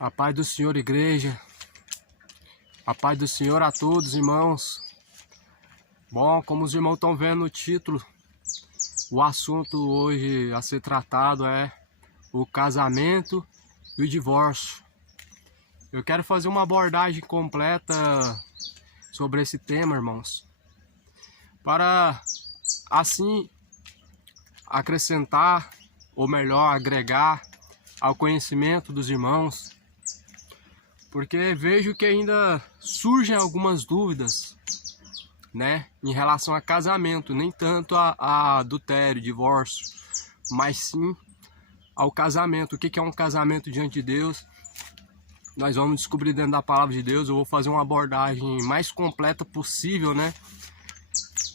A paz do Senhor, igreja. A paz do Senhor a todos, irmãos. Bom, como os irmãos estão vendo no título, o assunto hoje a ser tratado é o casamento e o divórcio. Eu quero fazer uma abordagem completa sobre esse tema, irmãos, para assim acrescentar, ou melhor, agregar ao conhecimento dos irmãos, porque vejo que ainda surgem algumas dúvidas, né, em relação a casamento, nem tanto a adultério, divórcio, mas sim ao casamento. O que é um casamento diante de Deus? Nós vamos descobrir dentro da palavra de Deus. Eu vou fazer uma abordagem mais completa possível, né,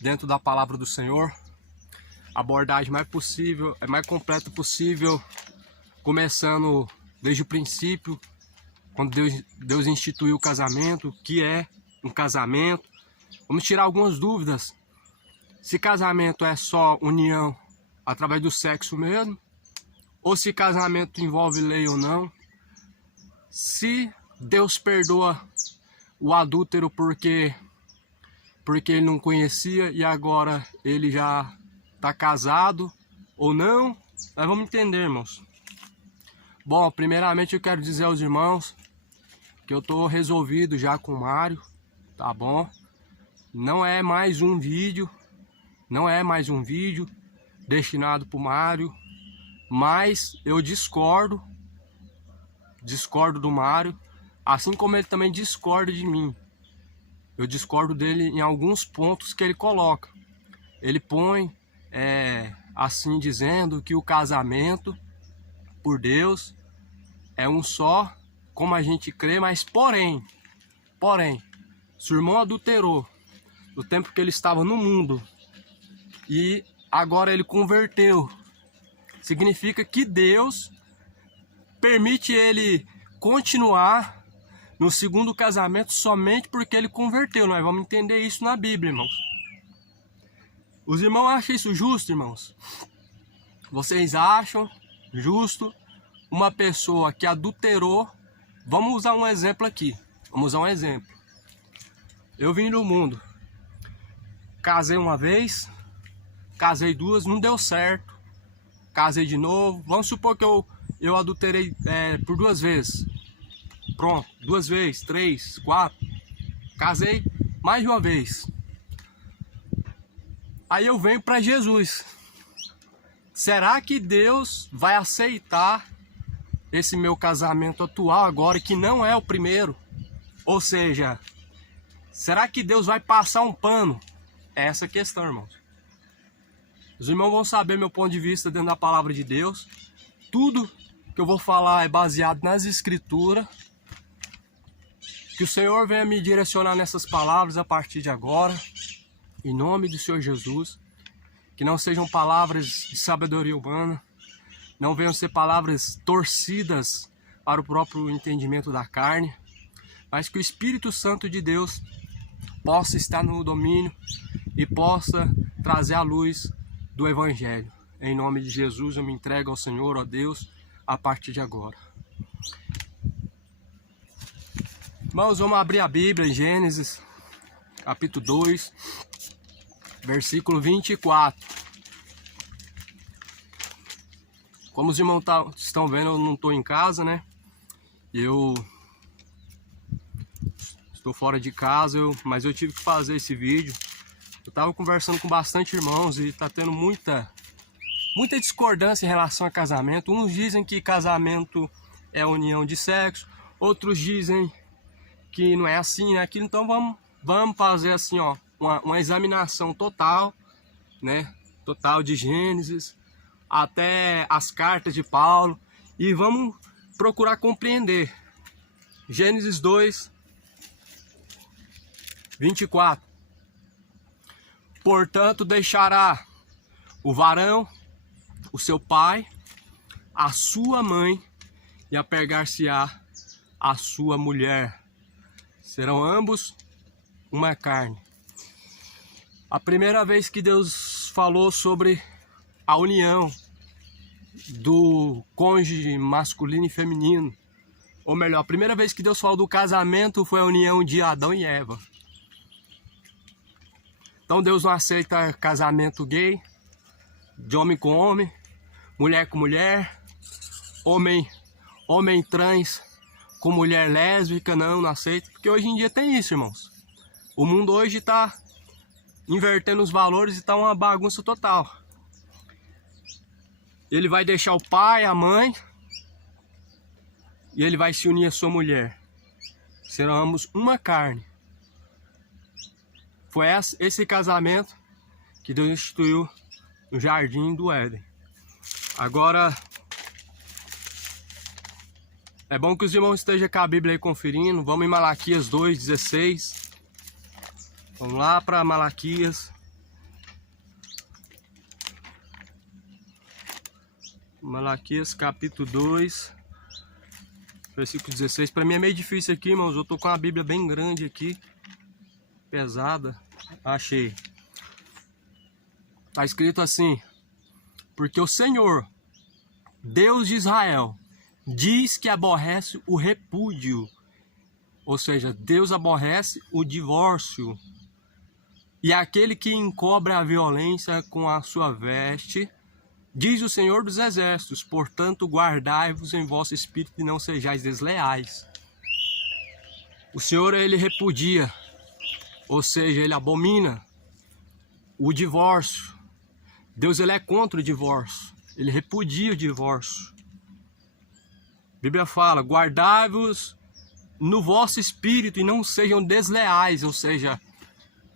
dentro da palavra do Senhor. A abordagem mais completa possível, começando desde o princípio, quando Deus instituiu o casamento, o que é um casamento. Vamos tirar algumas dúvidas. Se casamento é só união através do sexo mesmo, ou se casamento envolve lei ou não. Se Deus perdoa o adúltero porque ele não conhecia e agora ele já está casado ou não. Nós vamos entender, irmãos. Bom, primeiramente eu quero dizer aos irmãos que eu estou resolvido já com o Mário, tá bom? Não é mais um vídeo destinado para o Mário, mas eu discordo do Mário, assim como ele também discorda de mim. Eu discordo dele em alguns pontos que ele coloca. Ele põe, assim dizendo que o casamento por Deus é um só, como a gente crê, mas porém, se o irmão adulterou no tempo que ele estava no mundo e agora ele converteu, significa que Deus permite ele continuar no segundo casamento somente porque ele converteu. Nós vamos entender isso na Bíblia, irmãos. Os irmãos acham isso justo, irmãos? Vocês acham justo uma pessoa que adulterou? Vamos usar um exemplo aqui. Eu vim do mundo, casei uma vez, casei duas, não deu certo, casei de novo. Vamos supor que eu adulterei por 2 vezes. Pronto, 2 vezes, 3, 4. Casei mais de uma vez. Aí eu venho para Jesus. Será que Deus vai aceitar esse meu casamento atual agora, que não é o primeiro? Ou seja, será que Deus vai passar um pano? É essa a questão, irmãos. Os irmãos vão saber meu ponto de vista dentro da palavra de Deus. Tudo que eu vou falar é baseado nas escrituras. Que o Senhor venha me direcionar nessas palavras a partir de agora, em nome do Senhor Jesus. Que não sejam palavras de sabedoria humana, não venham ser palavras torcidas para o próprio entendimento da carne, mas que o Espírito Santo de Deus possa estar no domínio e possa trazer a luz do Evangelho. Em nome de Jesus eu me entrego ao Senhor, ó Deus, a partir de agora. Irmãos, vamos abrir a Bíblia em Gênesis, capítulo 2, versículo 24. Como os irmãos estão vendo, eu não estou em casa, né? Eu estou fora de casa, mas eu tive que fazer esse vídeo. Eu estava conversando com bastante irmãos e está tendo muita discordância em relação a casamento. Uns dizem que casamento é união de sexo, outros dizem que não é assim, né? Aquilo. Então vamos fazer assim, ó, uma examinação total, né? Total de Gênesis até as cartas de Paulo, e vamos procurar compreender. Gênesis 2, 24. Portanto, deixará o varão o seu pai, a sua mãe, e apegar-se-á a sua mulher. Serão ambos uma carne. A primeira vez que Deus falou sobre a união do cônjuge masculino e feminino Ou melhor, a primeira vez que Deus falou do casamento foi a união de Adão e Eva. Então Deus não aceita casamento gay, de homem com homem, mulher com mulher, homem trans com mulher lésbica, não aceita. Porque hoje em dia tem isso, irmãos. O mundo hoje está invertendo os valores e está uma bagunça total. Ele vai deixar o pai, a mãe, e ele vai se unir à sua mulher. Serão ambos uma carne. Foi esse casamento que Deus instituiu no jardim do Éden. Agora, é bom que os irmãos estejam com a Bíblia aí conferindo. Vamos em Malaquias 2:16. Vamos lá para Malaquias. Malaquias capítulo 2, versículo 16. Para mim é meio difícil aqui, irmãos. Eu tô com a Bíblia bem grande aqui, pesada. Achei. Tá escrito assim: porque o Senhor, Deus de Israel, diz que aborrece o repúdio. Ou seja, Deus aborrece o divórcio. E aquele que encobre a violência com a sua veste, diz o Senhor dos Exércitos, portanto guardai-vos em vosso espírito e não sejais desleais. O Senhor, ele repudia, ou seja, ele abomina o divórcio. Deus, ele é contra o divórcio, ele repudia o divórcio. A Bíblia fala, guardai-vos no vosso espírito e não sejam desleais, ou seja,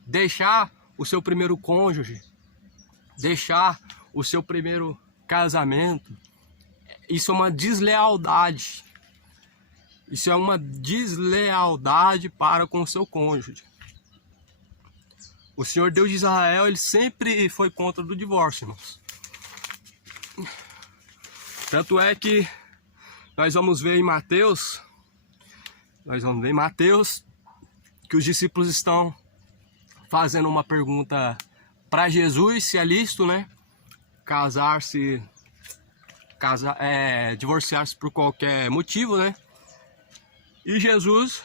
deixar o seu primeiro cônjuge, deixar o seu primeiro casamento, isso é uma deslealdade. Isso é uma deslealdade para com o seu cônjuge. O Senhor Deus de Israel, ele sempre foi contra do divórcio, irmãos. Tanto é que nós vamos ver em Mateus, que os discípulos estão fazendo uma pergunta para Jesus, se é lícito, né? Divorciar-se por qualquer motivo, né? E Jesus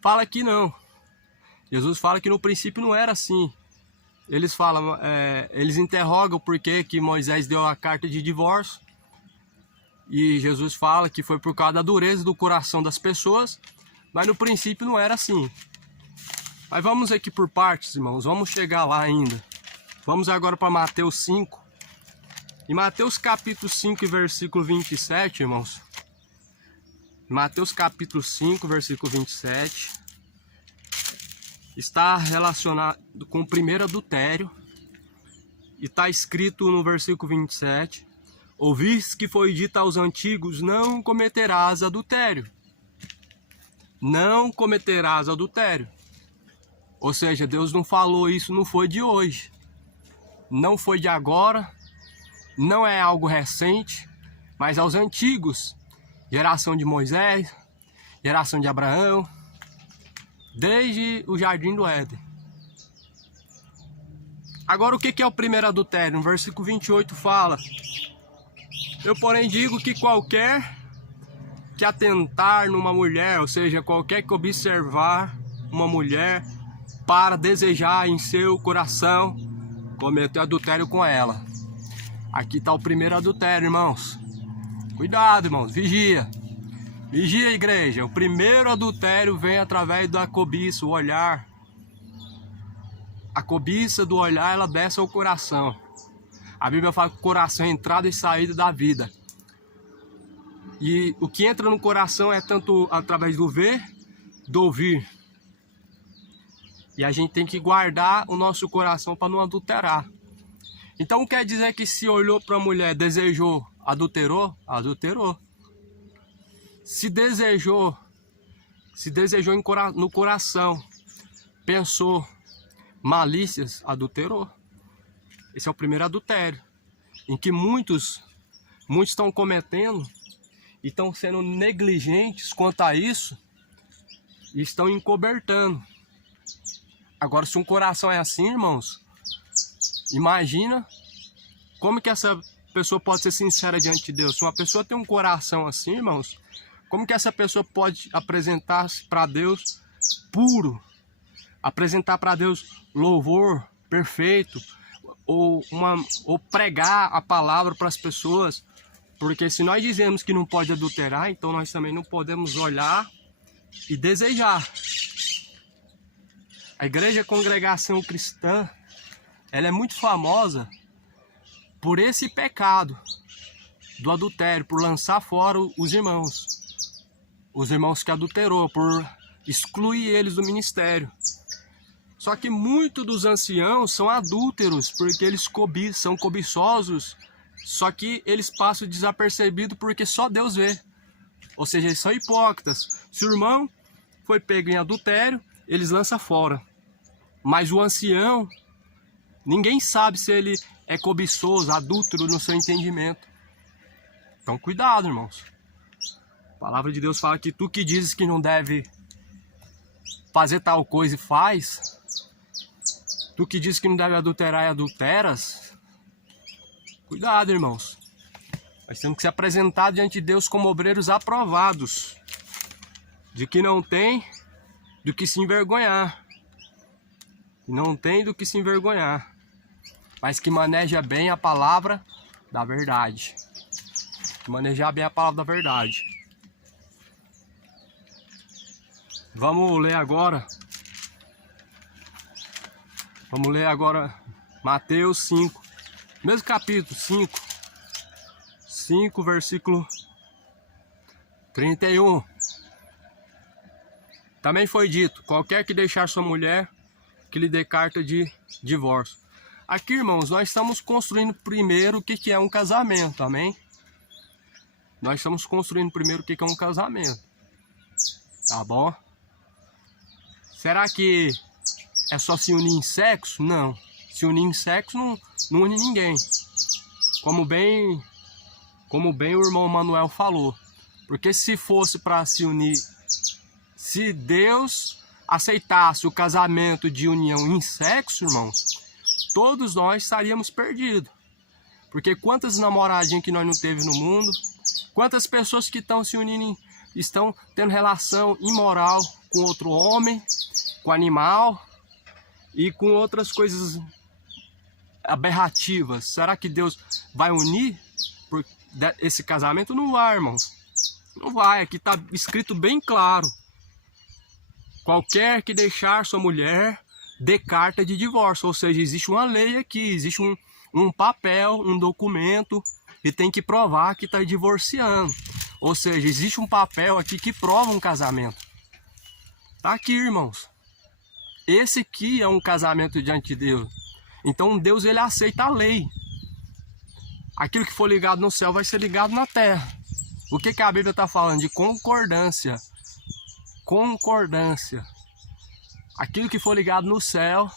fala que não. Jesus fala que no princípio não era assim. Eles interrogam por que Moisés deu a carta de divórcio. E Jesus fala que foi por causa da dureza do coração das pessoas, mas no princípio não era assim. Mas vamos aqui por partes, irmãos, vamos chegar lá ainda. Vamos agora para Mateus 5. Em Mateus capítulo 5, versículo 27, irmãos. Mateus capítulo 5, versículo 27. Está relacionado com o primeiro adultério. E está escrito no versículo 27. Ouvistes que foi dito aos antigos, não cometerás adultério. Não cometerás adultério. Ou seja, Deus não falou isso, não foi de hoje. Não foi de agora. Não é algo recente. Mas aos antigos. Geração de Moisés. Geração de Abraão. Desde o jardim do Éden. Agora o que é o primeiro adultério? No versículo 28 fala: eu, porém, digo que qualquer que atentar numa mulher, ou seja, qualquer que observar uma mulher para desejar em seu coração, cometeu adultério com ela. Aqui está o primeiro adultério, irmãos. Cuidado, irmãos, vigia. Vigia, igreja. O primeiro adultério vem através da cobiça, o olhar. A cobiça do olhar, ela desce ao coração. A Bíblia fala que o coração é entrada e saída da vida. E o que entra no coração é tanto através do ver, do ouvir. E a gente tem que guardar o nosso coração para não adulterar. Então quer dizer que se olhou para a mulher, desejou, adulterou? Adulterou. Se desejou no coração, pensou malícias, adulterou. Esse é o primeiro adultério, em que muitos estão cometendo e estão sendo negligentes quanto a isso e estão encobertando. Agora, se um coração é assim, irmãos, imagina como que essa pessoa pode ser sincera diante de Deus. Se uma pessoa tem um coração assim, irmãos, Como que essa pessoa pode apresentar-se para Deus puro? Apresentar para Deus louvor perfeito? Ou pregar a palavra para as pessoas? Porque se nós dizemos que não pode adulterar, então nós também não podemos olhar e desejar. A Igreja Congregação Cristã, ela é muito famosa por esse pecado do adultério, por lançar fora os irmãos que adulterou, por excluir eles do ministério. Só que muitos dos anciãos são adúlteros, porque eles são cobiçosos, só que eles passam desapercebidos porque só Deus vê. Ou seja, eles são hipócritas. Se o irmão foi pego em adultério, eles lançam fora. Mas o ancião, ninguém sabe se ele é cobiçoso, adúltero no seu entendimento. Então cuidado, irmãos. A palavra de Deus fala que tu que dizes que não deve fazer tal coisa e faz. Tu que dizes que não deve adulterar e adulteras. Cuidado, irmãos. Nós temos que se apresentar diante de Deus como obreiros aprovados. De que não tem do que se envergonhar. Não tem do que se envergonhar, mas que maneja bem a palavra da verdade. Manejar bem a palavra da verdade. Vamos ler agora. Mateus 5. Mesmo capítulo 5. 5, versículo 31. Também foi dito: qualquer que deixar sua mulher, que lhe dê carta de divórcio. Aqui, irmãos, nós estamos construindo primeiro o que é um casamento, amém? Nós estamos construindo primeiro o que é um casamento, tá bom? Será que é só se unir em sexo? Não. Se unir em sexo não une ninguém. Como bem o irmão Manuel falou. Porque se fosse para se unir, se Deus aceitasse o casamento de união em sexo, irmãos, todos nós estaríamos perdidos. Porque quantas namoradinhas que nós não teve no mundo, quantas pessoas que estão se unindo, estão tendo relação imoral com outro homem, com animal e com outras coisas aberrativas. Será que Deus vai unir esse casamento? Não vai, irmãos. Não vai. Aqui está escrito bem claro: qualquer que deixar sua mulher, dê carta de divórcio. Ou seja, existe uma lei aqui, existe um papel, um documento, e tem que provar que está divorciando. Ou seja, existe um papel aqui que prova um casamento. Tá aqui, irmãos. Esse aqui é um casamento diante de Deus. Então Deus, ele aceita a lei. Aquilo que for ligado no céu vai ser ligado na terra. O que a Bíblia está falando? De concordância. Concordância. Aquilo que for ligado no céu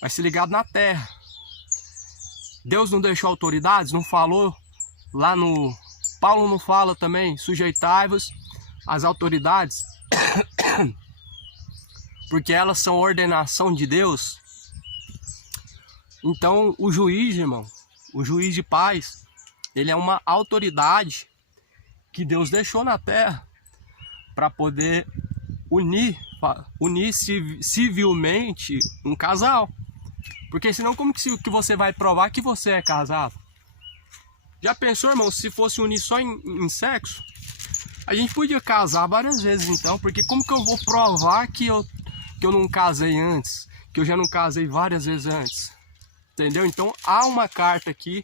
vai ser ligado na terra. Deus não deixou autoridades? Não falou? Lá no... Paulo não fala também? Sujeitai-vos às autoridades, porque elas são ordenação de Deus. Então o juiz, irmão, o juiz de paz, ele é uma autoridade que Deus deixou na terra para poder unir civilmente um casal. Porque senão como que você vai provar que você é casado? Já pensou, irmão, se fosse unir só em sexo? A gente podia casar várias vezes então, porque como que eu vou provar que eu não casei antes? Que eu já não casei várias vezes antes? Entendeu? Então há uma carta aqui,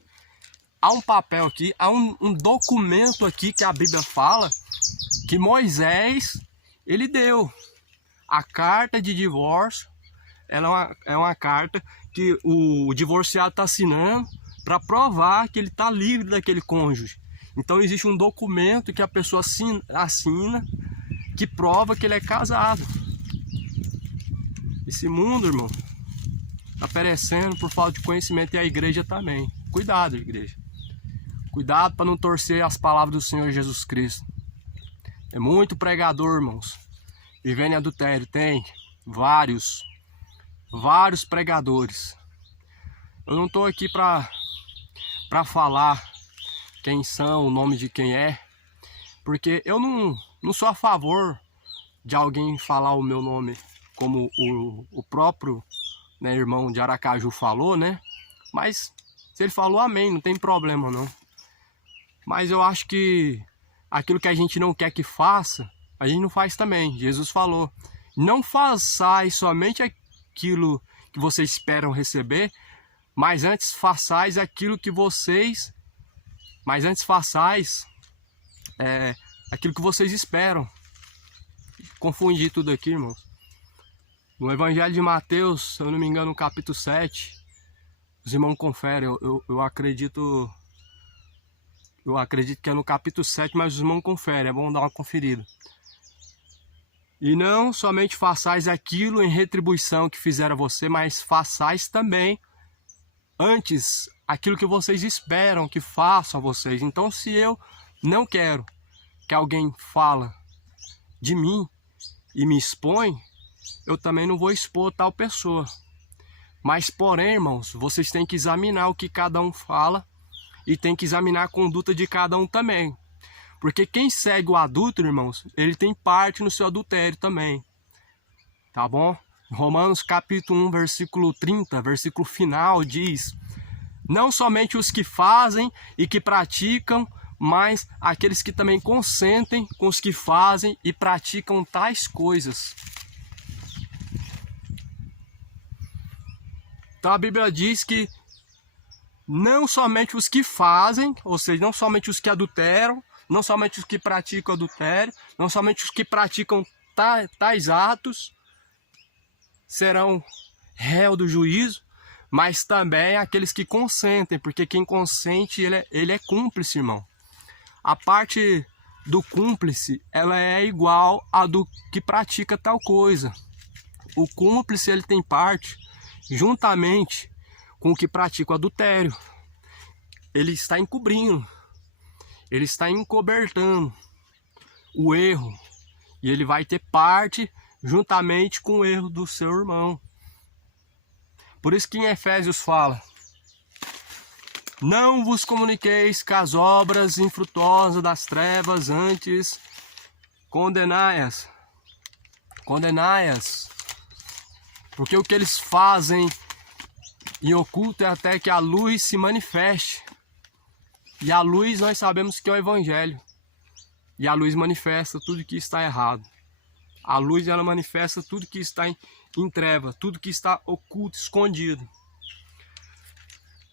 há um papel aqui, há um documento aqui que a Bíblia fala que Moisés, ele deu. A carta de divórcio, ela é uma carta que o divorciado está assinando para provar que ele está livre daquele cônjuge. Então existe um documento que a pessoa assina que prova que ele é casado. Esse mundo, irmão, está perecendo por falta de conhecimento, e a igreja também. Cuidado, igreja. Cuidado para não torcer as palavras do Senhor Jesus Cristo. É muito pregador, irmãos, vivendo em adultério. Tem vários pregadores. Eu não estou aqui para falar quem são, o nome de quem é. Porque eu não sou a favor de alguém falar o meu nome, como o próprio, né, irmão de Aracaju falou, né? Mas se ele falou, amém, não tem problema não. Mas eu acho que aquilo que a gente não quer que faça, a gente não faz também. Jesus falou, não façais somente aquilo que vocês esperam receber, mas antes façais aquilo que vocês... Mas antes façais aquilo que vocês esperam. Confundi tudo aqui, irmãos. No Evangelho de Mateus, se eu não me engano, no capítulo 7, os irmãos conferem, eu acredito que é no capítulo 7, mas os irmãos conferem, é bom dar uma conferida. E não somente façais aquilo em retribuição que fizeram a você, mas façais também antes aquilo que vocês esperam que façam a vocês. Então, se eu não quero que alguém fala de mim e me expõe, eu também não vou expor tal pessoa. Mas, porém, irmãos, vocês têm que examinar o que cada um fala e tem que examinar a conduta de cada um também. Porque quem segue o adúltero, irmãos, ele tem parte no seu adultério também. Tá bom? Romanos capítulo 1, versículo 30, versículo final, diz: não somente os que fazem e que praticam, mas aqueles que também consentem com os que fazem e praticam tais coisas. Então a Bíblia diz que não somente os que fazem, ou seja, não somente os que adulteram, não somente os que praticam adultério, não somente os que praticam tais atos serão réu do juízo, mas também aqueles que consentem, porque quem consente, ele é cúmplice, irmão. A parte do cúmplice, ela é igual a do que pratica tal coisa. O cúmplice, ele tem parte juntamente com o que pratica o adultério. Ele está encobrindo, ele está encobertando o erro, e ele vai ter parte juntamente com o erro do seu irmão. Por isso que em Efésios fala: não vos comuniqueis com as obras infrutuosas das trevas, antes condenai-as. Condenai-as. Porque o que eles fazem em oculto é até que a luz se manifeste. E a luz nós sabemos que é o Evangelho. E a luz manifesta tudo que está errado. A luz, ela manifesta tudo que está em treva, tudo que está oculto, escondido.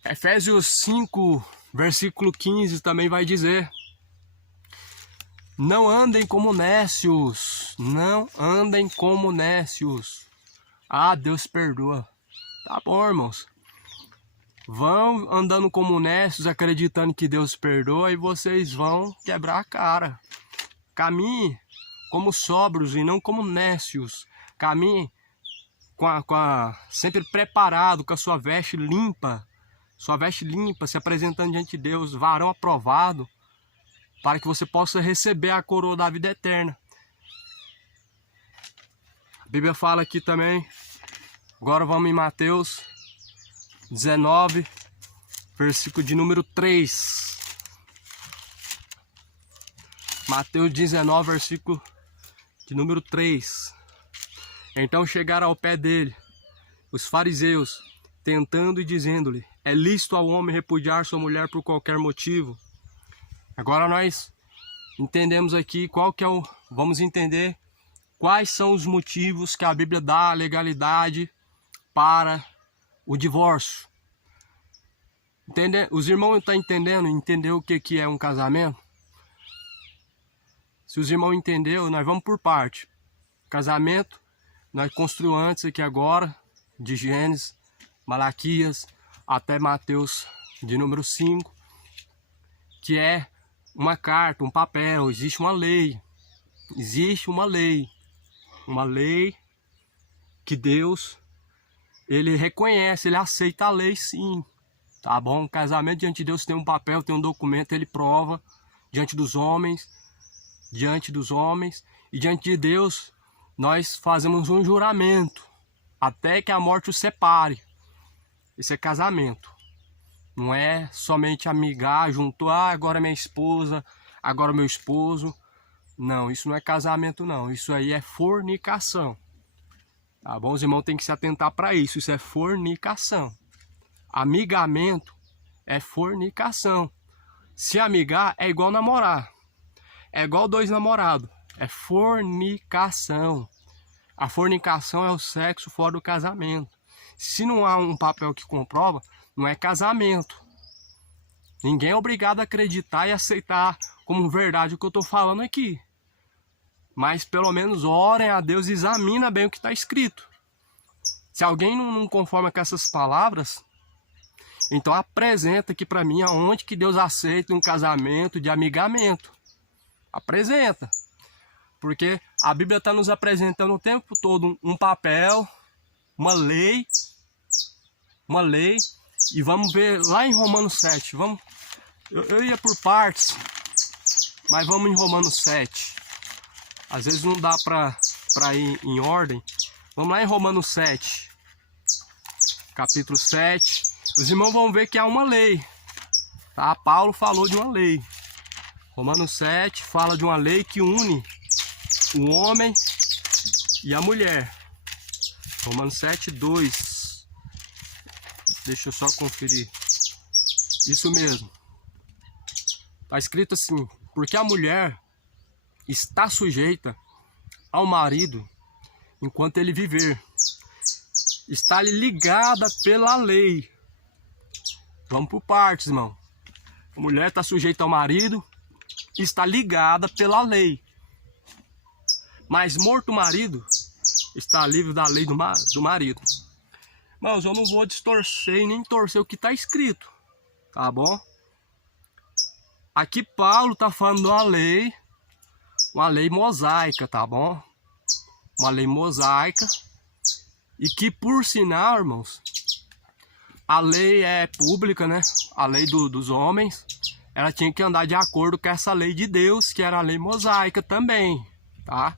Efésios 5, versículo 15 também vai dizer: não andem como nécios, não andem como nécios. Ah, Deus perdoa. Tá bom, irmãos. Vão andando como nécios, acreditando que Deus perdoa, e vocês vão quebrar a cara. Caminhe como sóbrios e não como nécios. Caminhe sempre preparado, com a sua veste limpa. Sua veste limpa, se apresentando diante de Deus, varão aprovado, para que você possa receber a coroa da vida eterna. A Bíblia fala aqui também, agora vamos em Mateus 19, versículo de número 3. Mateus 19, versículo de número 3. Então chegaram ao pé dele os fariseus, tentando e dizendo-lhe: é lícito ao homem repudiar sua mulher por qualquer motivo? Agora nós entendemos aqui vamos entender quais são os motivos que a Bíblia dá a legalidade para o divórcio. Os irmãos estão entendeu o que é um casamento? Se os irmãos entenderam, nós vamos por parte. Casamento, nós construímos antes aqui agora, de Gênesis, Malaquias, até Mateus de número 5, que é uma carta, um papel, existe uma lei. Existe uma lei que Deus, ele reconhece, ele aceita a lei sim, tá bom? Casamento diante de Deus tem um papel, tem um documento, ele prova diante dos homens, e diante de Deus nós fazemos um juramento, até que a morte os separe. Esse é casamento. Não é somente amigar, junto, agora é minha esposa, agora é meu esposo. Não, isso não é casamento não, isso aí é fornicação. Tá bom? Os irmãos têm que se atentar para isso, isso é fornicação. Amigamento é fornicação. Se amigar é igual namorar. É igual dois namorados. É fornicação. A fornicação é o sexo fora do casamento. Se não há um papel que comprova, não é casamento. Ninguém é obrigado a acreditar e aceitar como verdade o que eu estou falando aqui. Mas pelo menos orem a Deus e examina bem o que está escrito. Se alguém não conforma com essas palavras, então apresenta aqui para mim aonde que Deus aceita um casamento de amigamento. Apresenta. Porque a Bíblia está nos apresentando o tempo todo um papel, uma lei. E vamos ver lá em Romanos 7. Eu ia por partes, mas vamos em Romanos 7. Às vezes não dá para ir em ordem. Vamos lá em Romanos 7. Capítulo 7. Os irmãos vão ver que há uma lei. Tá? Paulo falou de uma lei. Romanos 7 fala de uma lei que une o homem e a mulher. Romanos 7, 2. Deixa eu só conferir. Isso mesmo. Está escrito assim: porque a mulher está sujeita ao marido enquanto ele viver. Está ligada pela lei. Vamos por partes, irmão. A mulher está sujeita ao marido, está ligada pela lei. Mas morto o marido, está livre da lei do marido. Irmãos, eu não vou distorcer e nem torcer o que está escrito, tá bom? Aqui Paulo está falando de uma lei mosaica, tá bom? Uma lei mosaica. E que, por sinal, irmãos, a lei é pública, né? A lei dos homens, ela tinha que andar de acordo com essa lei de Deus, que era a lei mosaica também, tá?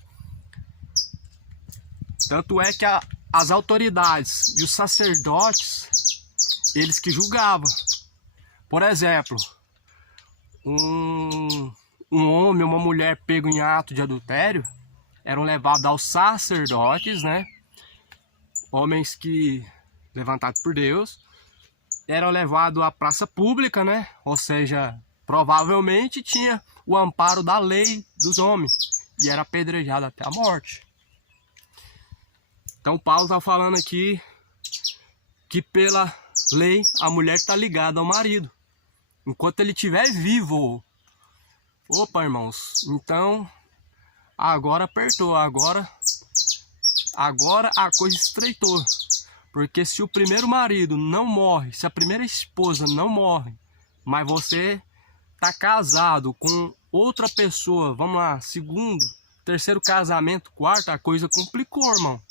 Tanto é que as autoridades e os sacerdotes, eles que julgavam. Por exemplo, um homem ou uma mulher pego em ato de adultério, eram levados aos sacerdotes, né? Homens que, levantados por Deus, eram levados à praça pública, né? Ou seja, provavelmente tinha o amparo da lei dos homens e era apedrejado até a morte. Então Paulo está falando aqui que pela lei a mulher está ligada ao marido enquanto ele estiver vivo. Opa, irmãos, então agora apertou, agora a coisa estreitou. Porque se o primeiro marido não morre, se a primeira esposa não morre, mas você tá casado com outra pessoa, vamos lá, segundo, terceiro casamento, quarto, a coisa complicou, irmão.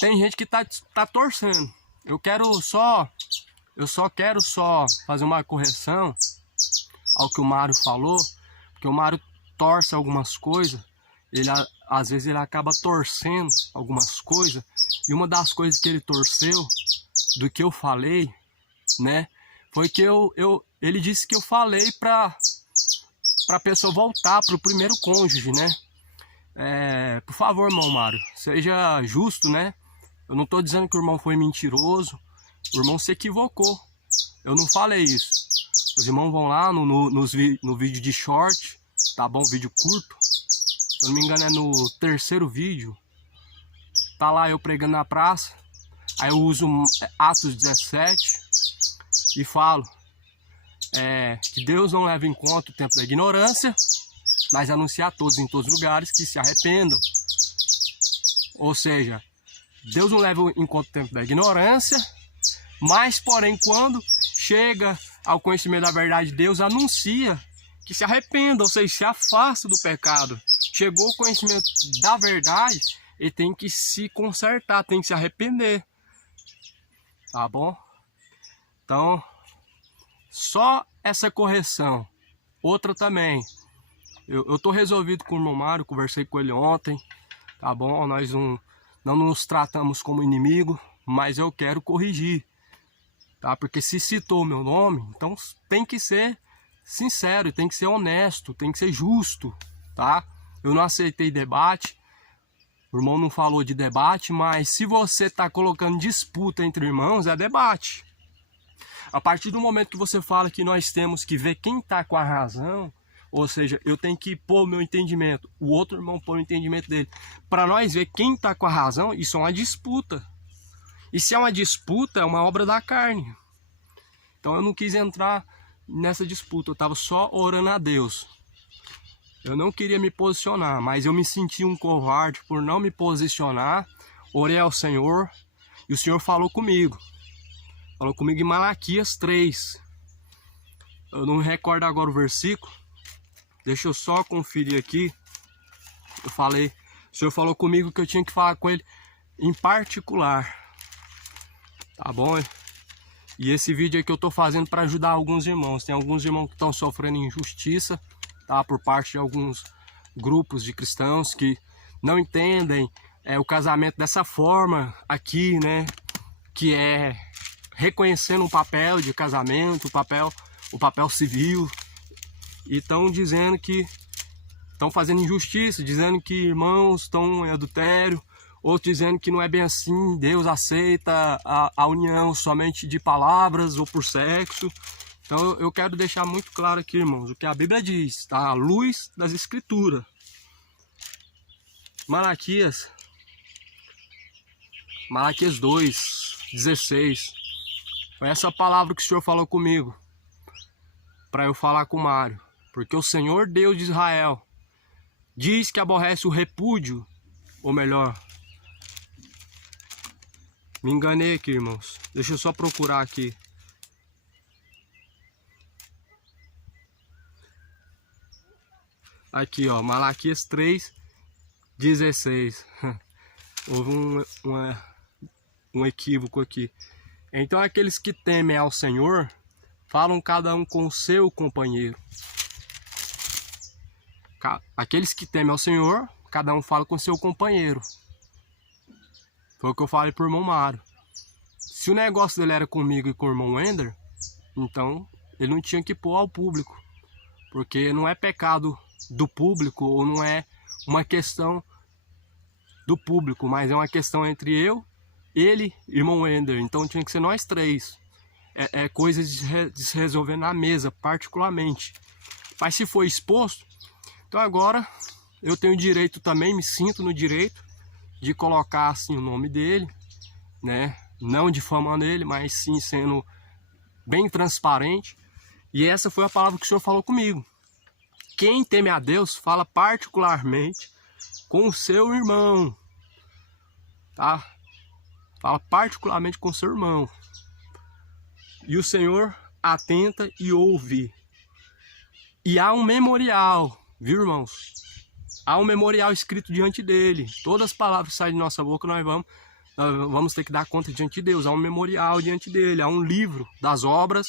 Tem gente que tá torcendo. Eu só quero fazer uma correção ao que o Mário falou, porque o Mário torce algumas coisas. Às vezes ele acaba torcendo algumas coisas, e uma das coisas que ele torceu do que eu falei, né, foi que ele disse que eu falei para a pessoa voltar para o primeiro cônjuge, né? Por favor, irmão Mário, seja justo, né? Eu não estou dizendo que o irmão foi mentiroso, o irmão se equivocou. Eu não falei isso. Os irmãos vão lá no vídeo de short, tá bom? Vídeo curto. Se eu não me engano é no terceiro vídeo. Tá lá eu pregando na praça. Aí eu uso Atos 17 e falo que Deus não leva em conta o tempo da ignorância, mas anuncia a todos em todos os lugares que se arrependam. Ou seja, Deus não leva em conta o tempo da ignorância, mas porém quando chega ao conhecimento da verdade, Deus anuncia que se arrependa, ou seja, se afasta do pecado. Chegou o conhecimento da verdade, ele tem que se consertar, tem que se arrepender. Tá bom? Então, só essa correção. Outra também. Eu tô resolvido com o irmão Mário, conversei com ele ontem. Tá bom? Nós não nos tratamos como inimigo, mas eu quero corrigir. Tá? Porque se citou o meu nome, então tem que ser sincero, tem que ser honesto, tem que ser justo. tá? Eu não aceitei debate, o irmão não falou de debate, mas se você está colocando disputa entre irmãos, é debate. A partir do momento que você fala que nós temos que ver quem está com a razão, ou seja, eu tenho que pôr o meu entendimento, o outro irmão pôr o entendimento dele, para nós ver quem está com a razão, isso é uma disputa. E se é uma disputa, é uma obra da carne. Então eu não quis entrar nessa disputa, eu estava só orando a Deus. Eu não queria me posicionar, mas eu me senti um covarde por não me posicionar. Orei ao Senhor e o Senhor falou comigo. Falou comigo em Malaquias 3. Eu não me recordo agora o versículo. Deixa eu só conferir aqui. O Senhor falou comigo que eu tinha que falar com ele em particular. Tá bom? E esse vídeo aqui eu tô fazendo para ajudar alguns irmãos. Tem alguns irmãos que estão sofrendo injustiça, tá? Por parte de alguns grupos de cristãos que não entendem o casamento dessa forma aqui, né? Que é reconhecendo um papel de casamento, o papel civil. E estão dizendo que estão fazendo injustiça, dizendo que irmãos estão em adultério. Outros dizendo que não é bem assim, Deus aceita a união somente de palavras ou por sexo. Então eu quero deixar muito claro aqui, irmãos, o que a Bíblia diz, tá? À luz das Escrituras. Malaquias 2:16. Foi essa palavra que o Senhor falou comigo, para eu falar com o Mário. Porque o Senhor Deus de Israel diz que aborrece o repúdio, ou melhor, me enganei aqui, irmãos. Deixa eu só procurar aqui. Aqui, ó, Malaquias 3:16. Houve um equívoco aqui. Então aqueles que temem ao Senhor, falam cada um com o seu companheiro. Aqueles que temem ao Senhor, cada um fala com o seu companheiro. Foi o que eu falei pro irmão Mário. Se o negócio dele era comigo e com o irmão Wender, então ele não tinha que pôr ao público. Porque não é pecado do público, ou não é uma questão do público, mas é uma questão entre eu, ele e irmão Wender. Então tinha que ser nós três. É coisa de se resolver na mesa, particularmente. Mas se for exposto, então agora eu tenho direito também, me sinto no direito de colocar assim o nome dele, né? Não difamando ele, mas sim sendo bem transparente. E essa foi a palavra que o Senhor falou comigo. Quem teme a Deus fala particularmente com o seu irmão, tá? Fala particularmente com o seu irmão. E o Senhor atenta e ouve. E há um memorial, viu, irmãos? Há um memorial escrito diante dele. Todas as palavras que saem de nossa boca, nós vamos ter que dar conta diante de Deus. Há um memorial diante dele. Há um livro das obras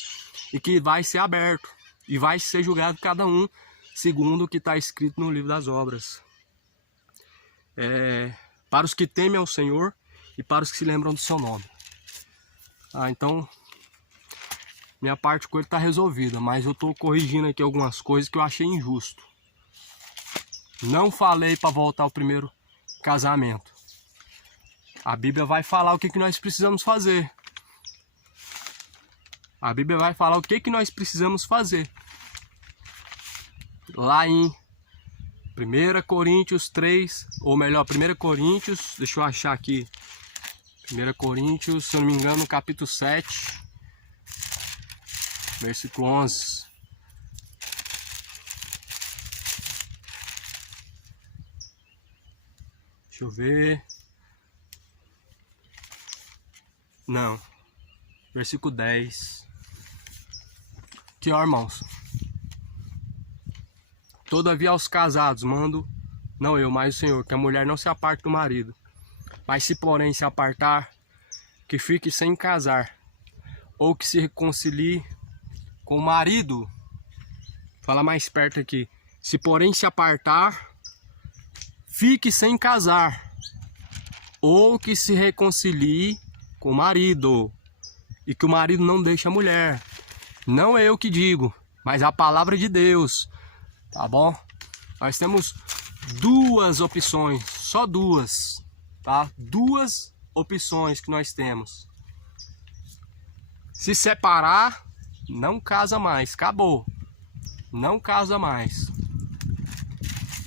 e que vai ser aberto. E vai ser julgado cada um segundo o que está escrito no livro das obras. Para os que temem ao Senhor e para os que se lembram do seu nome. Então, minha parte com ele está resolvida. Mas eu estou corrigindo aqui algumas coisas que eu achei injusto. Não falei para voltar ao primeiro casamento. A Bíblia vai falar o que nós precisamos fazer. A Bíblia vai falar o que nós precisamos fazer. Lá em 1 Coríntios 3, ou melhor, 1 Coríntios, deixa eu achar aqui. 1 Coríntios, se eu não me engano, capítulo 7, versículo 11. Deixa eu ver. Não. Versículo 10. Aqui, ó, irmãos. Todavia aos casados mando, não eu, mas o Senhor, que a mulher não se aparte do marido. Mas se porém se apartar, que fique sem casar, ou que se reconcilie com o marido. Fala mais perto aqui. Se porém se apartar, fique sem casar, ou que se reconcilie com o marido, e que o marido não deixe a mulher. Não é eu que digo, mas a palavra de Deus, tá bom? Nós temos duas opções, só duas, tá? Duas opções que nós temos. Se separar, não casa mais, acabou. Não casa mais.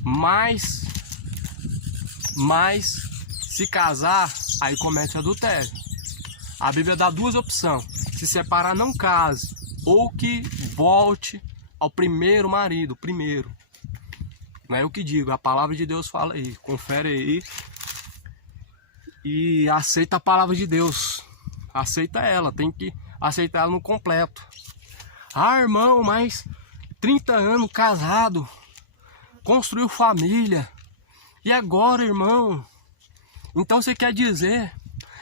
Mas se casar, aí comete adultério. A Bíblia dá duas opções: se separar, não case, ou que volte ao primeiro marido, primeiro. Não é eu que digo, a palavra de Deus fala aí. Confere aí e aceita a palavra de Deus. Aceita ela, tem que aceitar ela no completo. Ah, irmão, mas 30 anos casado, construiu família, e agora, irmão? Então você quer dizer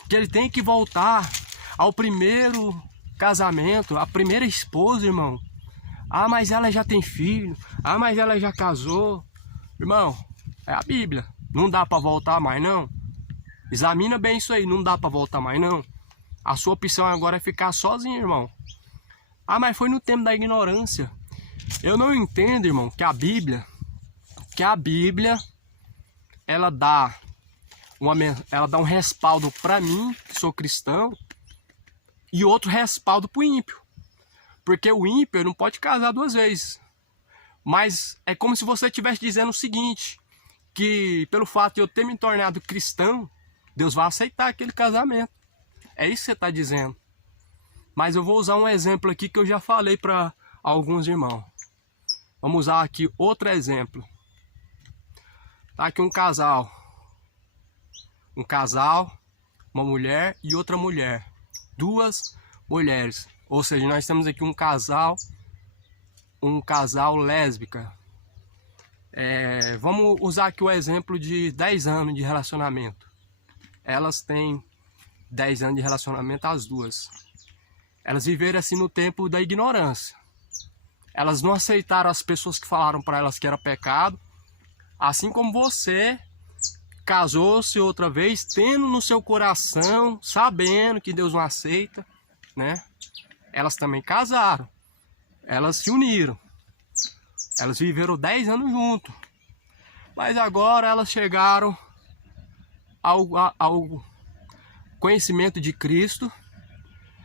que ele tem que voltar ao primeiro casamento, a primeira esposa, irmão? Ah, mas ela já tem filho. Ah, mas ela já casou. Irmão, é a Bíblia. Não dá para voltar mais, não. Examina bem isso aí, não dá para voltar mais, não. A sua opção agora é ficar sozinho, irmão. Ah, mas foi no tempo da ignorância. Eu não entendo, irmão, que a Bíblia, ela dá um respaldo para mim, que sou cristão, e outro respaldo para o ímpio. Porque o ímpio não pode casar duas vezes. Mas é como se você estivesse dizendo o seguinte, que pelo fato de eu ter me tornado cristão, Deus vai aceitar aquele casamento. É isso que você está dizendo. Mas eu vou usar um exemplo aqui que eu já falei para alguns irmãos. Vamos usar aqui outro exemplo. Tá aqui um casal, uma mulher e outra mulher. Duas mulheres. Ou seja, nós temos aqui um casal lésbica. Vamos usar aqui o exemplo de 10 anos de relacionamento. Elas têm 10 anos de relacionamento, as duas. Elas viveram assim no tempo da ignorância. Elas não aceitaram as pessoas que falaram para elas que era pecado. Assim como você casou-se outra vez, tendo no seu coração, sabendo que Deus não aceita, né? Elas também casaram. Elas se uniram. Elas viveram 10 anos juntos. Mas agora elas chegaram ao conhecimento de Cristo.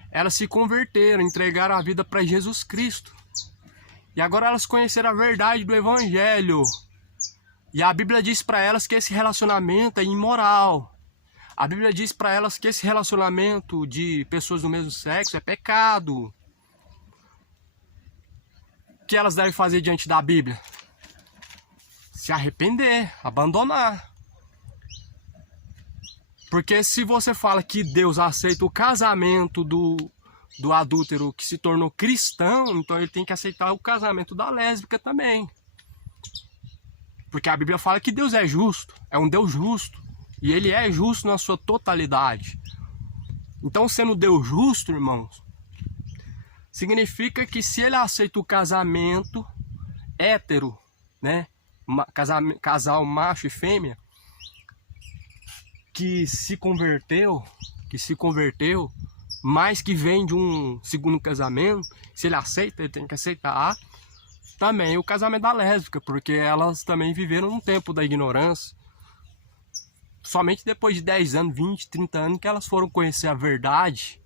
Elas se converteram, entregaram a vida para Jesus Cristo. E agora elas conheceram a verdade do Evangelho. E a Bíblia diz para elas que esse relacionamento é imoral. A Bíblia diz para elas que esse relacionamento de pessoas do mesmo sexo é pecado. O que elas devem fazer diante da Bíblia? Se arrepender, abandonar. Porque se você fala que Deus aceita o casamento do adúltero que se tornou cristão, então ele tem que aceitar o casamento da lésbica também. Porque a Bíblia fala que Deus é justo, é um Deus justo. E ele é justo na sua totalidade. Então, sendo Deus justo, irmãos, significa que se ele aceita o casamento hétero, né? Casal macho e fêmea, que se converteu, mas que vem de um segundo casamento, se ele aceita, ele tem que aceitar também o casamento da lésbica, porque elas também viveram um tempo da ignorância. Somente depois de 10 anos, 20, 30 anos que elas foram conhecer a verdade.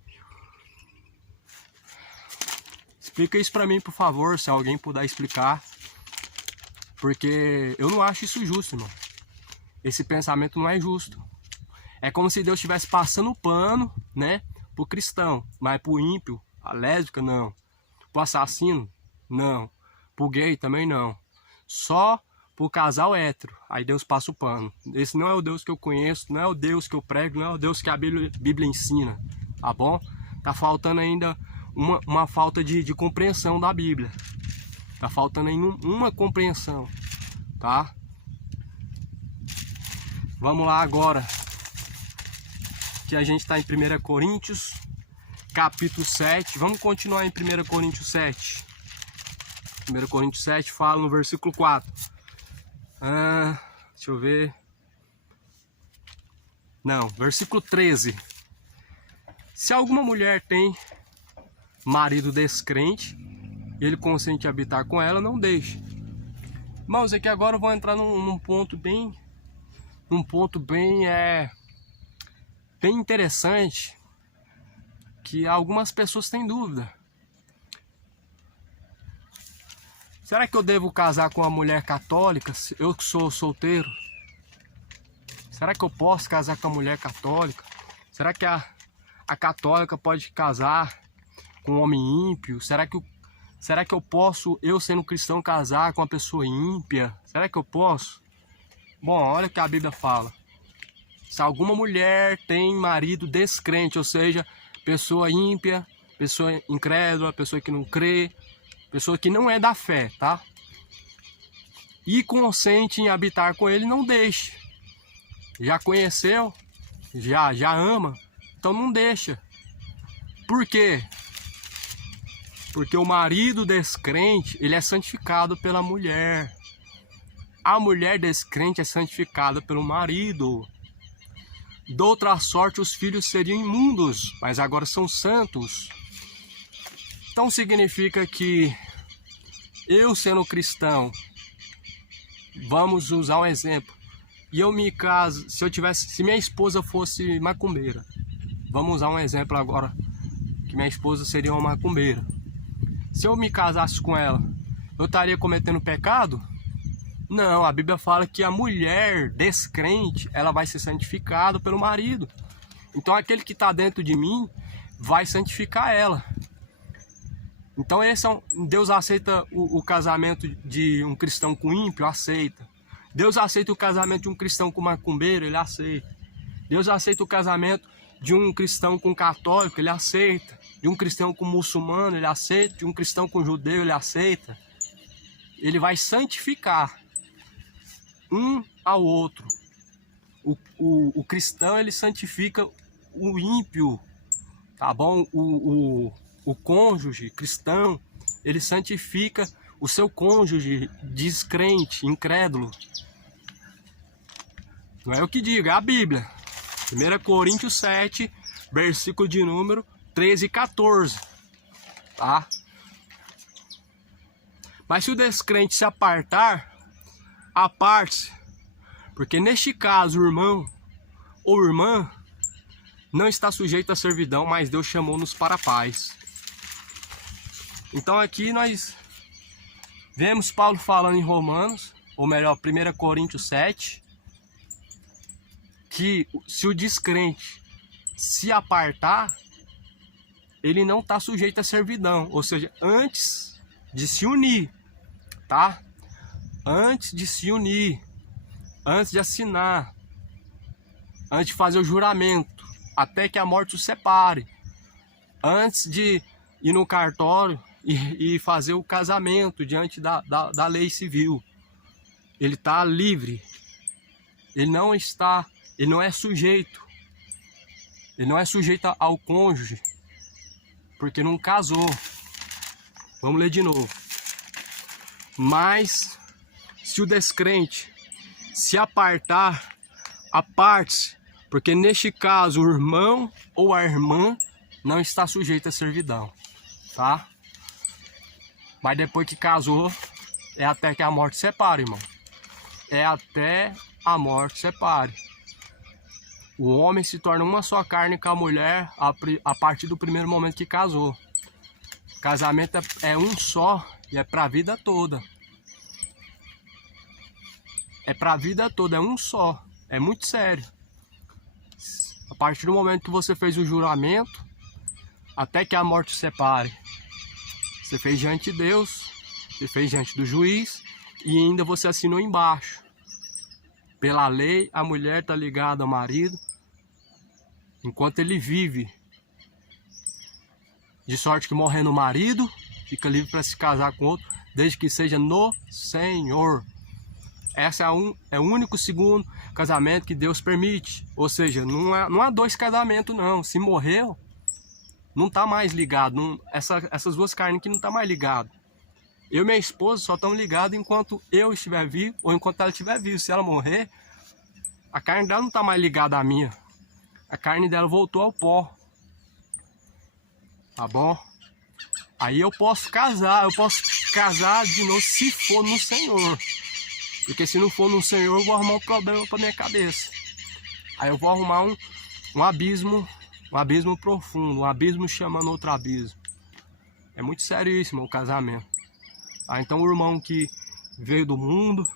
Explica isso para mim, por favor, se alguém puder explicar. Porque eu não acho isso justo, irmão. Esse pensamento não é justo. É como se Deus estivesse passando o pano, né, pro cristão, mas pro ímpio, a lésbica, não. Pro assassino, não. Pro gay também não. Só pro casal hétero, aí Deus passa o pano. Esse não é o Deus que eu conheço, não é o Deus que eu prego, não é o Deus que a Bíblia ensina, tá bom? Tá faltando ainda uma falta de compreensão da Bíblia. Tá faltando ainda uma compreensão, tá? Vamos lá agora, que a gente está em 1 Coríntios, capítulo 7. Vamos continuar em 1 Coríntios 7. 1 Coríntios 7 fala no versículo 4. Deixa eu ver. Não, versículo 13. Se alguma mulher tem marido descrente e ele consente habitar com ela, não deixe. Irmãos, aqui agora eu vou entrar num ponto bem bem interessante, que algumas pessoas têm dúvida. Será que eu devo casar com uma mulher católica, eu que sou solteiro? Será que eu posso casar com uma mulher católica? Será que a católica pode casar com um homem ímpio? Será que eu posso, eu sendo cristão, casar com uma pessoa ímpia? Será que eu posso? Bom, olha o que a Bíblia fala. Se alguma mulher tem marido descrente, ou seja, pessoa ímpia, pessoa incrédula, pessoa que não crê, pessoa que não é da fé, tá? E consente em habitar com ele, não deixe. Já conheceu, já ama, então não deixa. Por quê? Porque o marido descrente, ele é santificado pela mulher. A mulher descrente é santificada pelo marido. De outra sorte, os filhos seriam imundos, mas agora são santos. Então significa que eu, sendo cristão, vamos usar um exemplo, e eu me caso, se minha esposa fosse macumbeira, vamos usar um exemplo agora, que minha esposa seria uma macumbeira. Se eu me casasse com ela, eu estaria cometendo pecado? Não, a Bíblia fala que a mulher descrente, ela vai ser santificada pelo marido. Então aquele que está dentro de mim vai santificar ela. Então Deus aceita o casamento de um cristão com ímpio? Aceita. Deus aceita o casamento de um cristão com macumbeiro? Ele aceita. Deus aceita o casamento de um cristão com católico? Ele aceita. De um cristão com muçulmano? Ele aceita. De um cristão com judeu? Ele aceita. Ele vai santificar um ao outro. O cristão, ele santifica o ímpio, tá bom? O cônjuge cristão, ele santifica o seu cônjuge descrente, incrédulo. Não é eu que digo, é a Bíblia. 1 Coríntios 7, versículo de número 13 e 14, tá? Mas se o descrente se apartar, aparte-se, porque neste caso o irmão ou irmã não está sujeito à servidão, mas Deus chamou-nos para a paz. Então aqui nós vemos Paulo falando em Romanos, ou melhor, 1 Coríntios 7, que se o descrente se apartar, ele não está sujeito à servidão, ou seja, antes de se unir, tá? Antes de se unir, antes de assinar, antes de fazer o juramento, até que a morte os separe, antes de ir no cartório e fazer o casamento diante da lei civil, ele está livre, ele não é sujeito, ao cônjuge, porque não casou. Vamos ler de novo. Mas se o descrente se apartar, aparte-se, porque neste caso o irmão ou a irmã não está sujeito à servidão, tá? Mas depois que casou, é até que a morte separe, irmão. É até a morte separe. O homem se torna uma só carne com a mulher a partir do primeiro momento que casou. Casamento é um só e é para a vida toda. É para a vida toda, é um só. É muito sério. A partir do momento que você fez o juramento, até que a morte separe, você fez diante de Deus, você fez diante do juiz e ainda você assinou embaixo. Pela lei, a mulher está ligada ao marido enquanto ele vive. De sorte que morrendo o marido, fica livre para se casar com outro, desde que seja no Senhor. Esse é o único segundo casamento que Deus permite. Ou seja, não há dois casamentos não. Se morreu, não está mais ligado. Essas duas carnes aqui não estão mais ligadas. Eu e minha esposa só estão ligados enquanto eu estiver vivo ou enquanto ela estiver viva. Se ela morrer, a carne dela não está mais ligada à minha. A carne dela voltou ao pó. Tá bom? Aí eu posso casar de novo se for no Senhor. Porque se não for no Senhor, eu vou arrumar um problema para minha cabeça. Aí eu vou arrumar um abismo profundo, um abismo chamando outro abismo. É muito seríssimo o casamento. Então o irmão que veio do mundo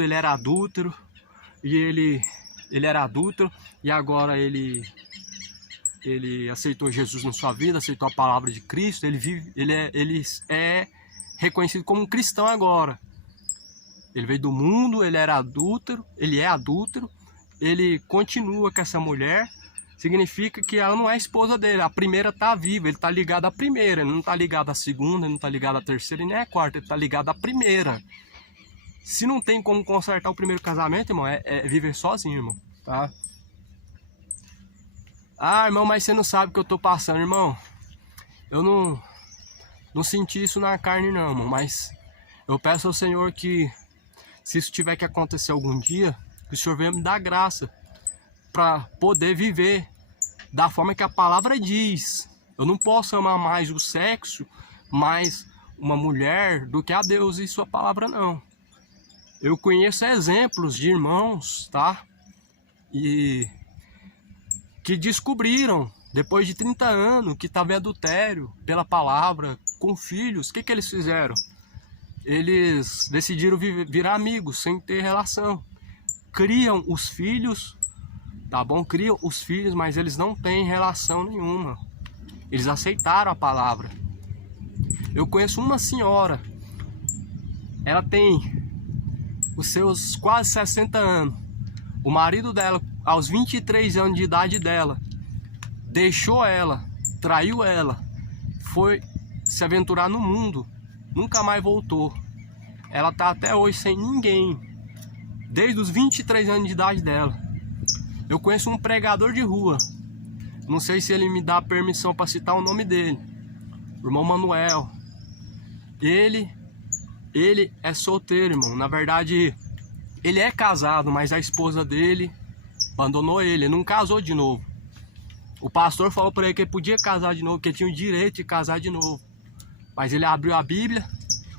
ele era adúltero, e ele era adúltero, e agora ele aceitou Jesus na sua vida, aceitou a palavra de Cristo, ele é reconhecido como um cristão agora. Ele veio do mundo, ele era adúltero, ele é adúltero, ele continua com essa mulher, significa que ela não é esposa dele, a primeira está viva, ele está ligado à primeira, ele não está ligado à segunda, ele não está ligado à terceira e nem à quarta, ele está ligado à primeira. Se não tem como consertar o primeiro casamento, irmão, é viver sozinho, irmão, tá? Ah, irmão, mas você não sabe o que eu tô passando, irmão. Eu não senti isso na carne, não, irmão, mas eu peço ao Senhor que, se isso tiver que acontecer algum dia, que o Senhor venha me dar graça para poder viver da forma que a palavra diz. Eu não posso amar mais o sexo, mais uma mulher, do que a Deus e sua palavra, não. Eu conheço exemplos de irmãos, tá? E que descobriram, depois de 30 anos, que estava em adultério pela palavra, com filhos. O que eles fizeram? Eles decidiram virar amigos, sem ter relação. Criam os filhos, tá bom? Criam os filhos, mas eles não têm relação nenhuma. Eles aceitaram a palavra. Eu conheço uma senhora, ela tem os seus quase 60 anos. O marido dela, aos 23 anos de idade dela, deixou ela, traiu ela, foi se aventurar no mundo, nunca mais voltou. Ela tá até hoje sem ninguém, desde os 23 anos de idade dela. Eu conheço um pregador de rua, não sei se ele me dá permissão para citar o nome dele, o irmão Manuel. Ele é solteiro, irmão. Na verdade, ele é casado, mas a esposa dele abandonou ele não casou de novo. O pastor falou para ele que ele podia casar de novo, que ele tinha o direito de casar de novo. Mas ele abriu a Bíblia,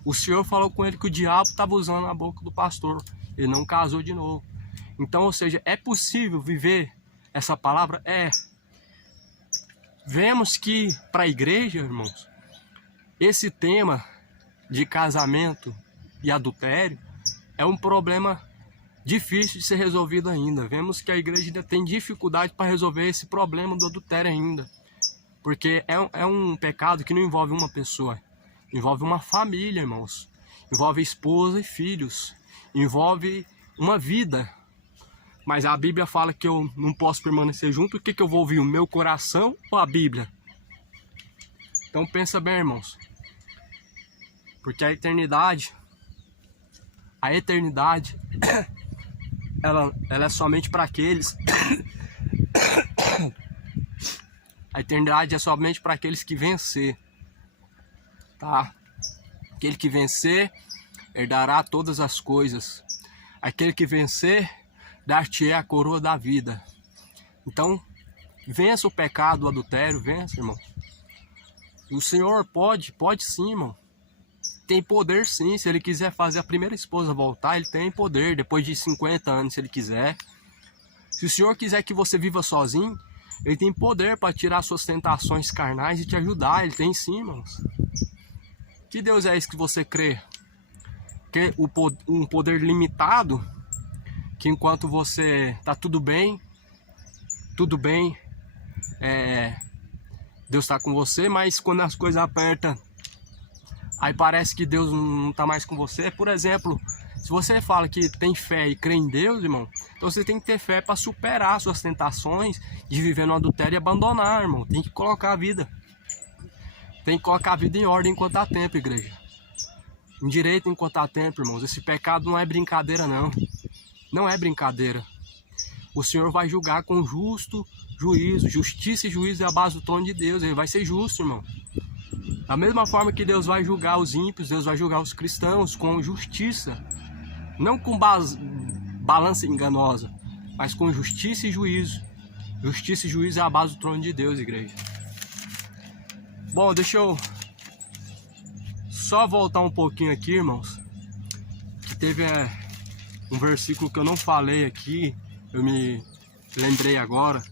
o Senhor falou com ele que o diabo estava usando a boca do pastor. Ele não casou de novo. Então, ou seja, é possível viver essa palavra? É. Vemos que para a igreja, irmãos, esse tema de casamento e adultério é um problema difícil de ser resolvido ainda. Vemos que a igreja ainda tem dificuldade para resolver esse problema do adultério ainda. Porque é um pecado que não envolve uma pessoa, envolve uma família, irmãos. Envolve esposa e filhos, envolve uma vida. Mas a Bíblia fala que eu não posso permanecer junto. O que eu vou ouvir? O meu coração ou a Bíblia? Então pensa bem, irmãos. Porque a eternidade, ela é somente para aqueles. A eternidade é somente para aqueles que vencer, tá? Aquele que vencer herdará todas as coisas. Aquele que vencer dar-te-é a coroa da vida. Então, vença o pecado, o adultério, vença, irmão. O Senhor pode sim, irmão. Tem poder sim, se ele quiser fazer a primeira esposa voltar, ele tem poder, depois de 50 anos, se ele quiser. Se o Senhor quiser que você viva sozinho, ele tem poder para tirar suas tentações carnais e te ajudar, ele tem sim, irmãos. Que Deus é esse que você crê? Que um poder limitado, que enquanto você tá tudo bem, Deus está com você, mas quando as coisas apertam, aí parece que Deus não está mais com você. Por exemplo, se você fala que tem fé e crê em Deus, irmão, então você tem que ter fé para superar suas tentações de viver no adultério e abandonar, irmão. Tem que colocar a vida. Tem que colocar a vida em ordem enquanto há tempo, igreja. Em direito enquanto há tempo, irmãos. Esse pecado não é brincadeira, não. Não é brincadeira. O Senhor vai julgar com justo juízo. Justiça e juízo é a base do trono de Deus. Ele vai ser justo, irmão. Da mesma forma que Deus vai julgar os ímpios, Deus vai julgar os cristãos com justiça. Não com balança enganosa, mas com justiça e juízo. Justiça e juízo é a base do trono de Deus, igreja. Bom, deixa eu só voltar um pouquinho aqui, irmãos. Que teve um versículo que eu não falei aqui, eu me lembrei agora.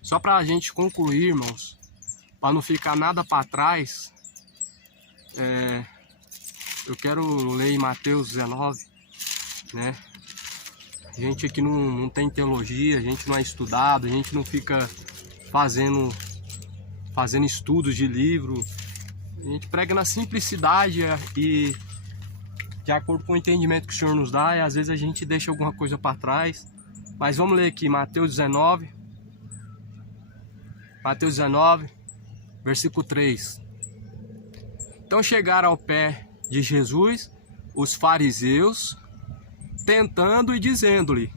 Só para a gente concluir, irmãos, para não ficar nada para trás, eu quero ler em Mateus 19, né? A gente aqui não tem teologia, a gente não é estudado, a gente não fica fazendo estudos de livro. A gente prega na simplicidade e de acordo com o entendimento que o Senhor nos dá, e às vezes a gente deixa alguma coisa para trás. Mas vamos ler aqui Mateus 19, versículo 3. Então chegaram ao pé de Jesus os fariseus, tentando e dizendo-lhe: